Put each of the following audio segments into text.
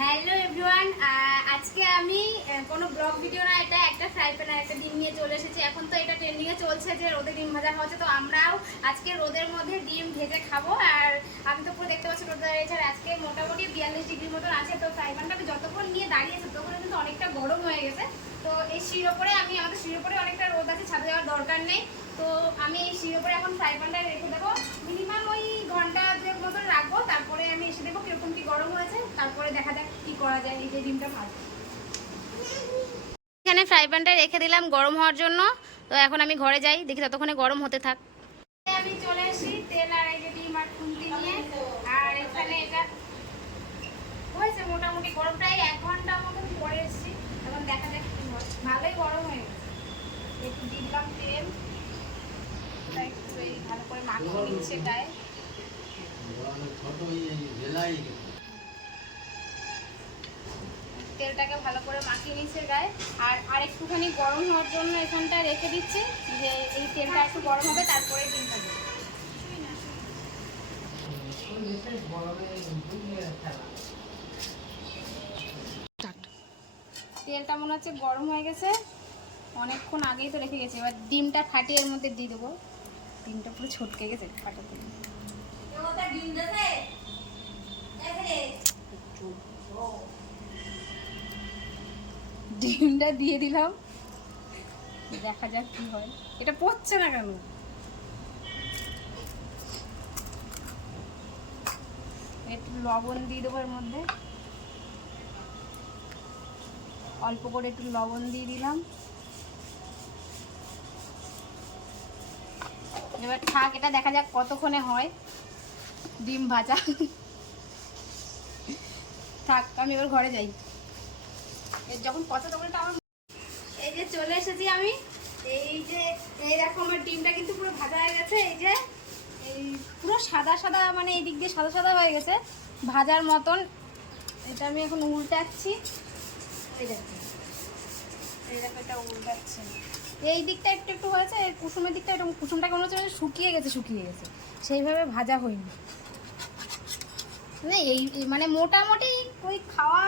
Hello everyone আজকে আমি কোনো ব্লগ ভিডিও না, এটা একটা ফ্রাই প্যান আর একটা ডিম নিয়ে চলে এসেছি। এখন তো এটা ট্রেন্ডিংয়ে চলছে যে রোদে ডিম ভাজা হচ্ছে, তো আমরাও আজকে রোদের মধ্যে ডিম ভেজে খাব। আর আমি তো পুরো দেখতে পাচ্ছি রোদ আর আজকে মোটামুটি বিয়াল্লিশ ডিগ্রির মতন আছে, তো ফ্রাই প্যানটা যতক্ষণ নিয়ে দাঁড়িয়েছে ততক্ষণ কিন্তু অনেকটা গরম হয়ে গেছে। তো এই শির ওপরে আমি, আমাদের শির ওপরে অনেকটা রোদ আছে, ছাদে যাওয়ার দরকার নেই। তো আমি এই শির ওপরে এখন ফ্রাই প্যানটা রেখে দেবো। মিনিমাম ওই ঘণ্টা দুয়েক মতন রাখব তারপরে আমি এসে দেখব কীরকম কি গরম হয়েছে তারপরে দেখা যাক কি করা যায় এই যে ডিমটা ভাজবো এখানে ফ্রাই প্যানটা রেখে দিলাম গরম হওয়ার জন্য। তো এখন আমি ঘরে যাই দেখি ততক্ষণে গরম হতে থাক। আমি চলে আসি তেল আর এই যে ডিম আর খুন্তি নিয়ে। আর এখানে এটা হয়েছে মোটামুটি গরম প্রায় এক ঘণ্টা মতন পরে এসেছি। এখন দেখা যাক কি হয়। ভালোই গরম হয়ে গেছে। একটু দিলাম তেল। একটু ভালো করে মাখিয়ে নিচ্ছে গায়ে। ছোট জেলাই তেলটাকে ভালো করে মাখিয়ে নিচ্ছে গায়ে। আর আর একটুখানি গরম হওয়ার জন্য এখানটা রেখে দিচ্ছি যে এই তেলটা একটু গরম হবে, তারপরে ডিমটা দেবো। তেলটা মনে হচ্ছে গরম হয়ে গেছে। অনেকক্ষণ আগেই তো রেখে গেছে। এবার ডিমটা ফাটিয়ে এর মধ্যে দিয়ে দেবো। ডিমটা পুরো ছটকে গেছে, ফাটাতে। ডিমটা দিয়ে দিলাম। দেখা যাক কি হয়। এটা পড়ছে না কেন? একটু লবণ দিয়ে দেবো এর মধ্যে। অল্প করে একটু লবণ দিয়ে দিলাম। এবার থাক, এটা দেখা যাক কতক্ষণে হয়। ডিম ভাজা। থাক, আমি এবার ঘরে যাই। যখন পচা তখন এটা আমার এই যে চলে এসেছি আমি। এই যে, এই দেখো আমার ডিমটা কিন্তু পুরো ভাজা হয়ে গেছে। এই যে, এই পুরো সাদা সাদা মানে এই দিক দিয়ে সাদা সাদা হয়ে গেছে। ভাজার মতন। এটা আমি এখন উল্টাচ্ছি। এই দেখো। এই দেখো, এটা এই দিকটা একটু একটু হয়েছে। কুসুমের দিকটা একটু কুসুমটা কেমন হচ্ছে মানে শুকিয়ে গেছে শুকিয়ে গেছে। সেইভাবে ভাজা হয়নি। না এই মানে মোটামুটি ওই খাওয়া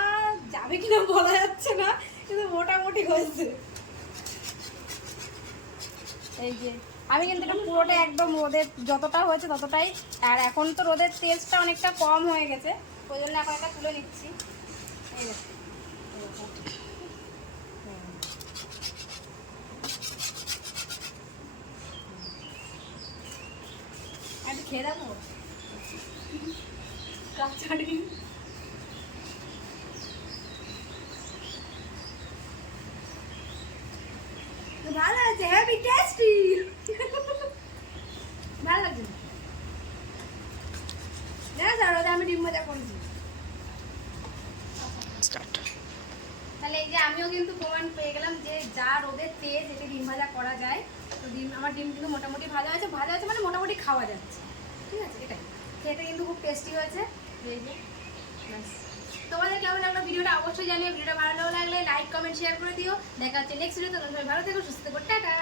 যাবে কিনা বলা যাচ্ছে না, কিন্তু মোটামুটি হয়েছে। এই যে, আমি কিন্তু এটা পুরোটা একদম রোদের, যতটা হয়েছে ততটাই, আর এখন তো রোদের তেজটা অনেকটা কম হয়ে গেছে, ওই জন্য এখন এটা তুলে নিচ্ছি। খেয়ে দেখো কাঁচা ডিম ভালো আছে হ্যাপি টেস্টি ভালো লাগছে না? স্যার আমি ডিম মজা করেছি। তাহলে এই যে আমিও কিন্তু প্রমাণ পেয়ে গেলাম যে যা রোদের তেজ এতে ডিম ভাজা করা যায় তো ডিম আমার ডিম কিন্তু মোটামুটি ভাজা হয়েছে। ভাজা হয়েছে মানে মোটামুটি খাওয়া যাচ্ছে। ঠিক আছে এটাই। খেতে কিন্তু খুব টেস্টি হয়েছে। তোমাদের কেমন লাগল ভিডিওটা? অবশ্যই জানিও। ভিডিওটা ভালো লাগলে লাইক কমেন্ট শেয়ার করে দিও। দেখা হচ্ছে নেক্সট ভিডিওতে তখন ভালো থেকো, সুস্থ থেকো। টাটা!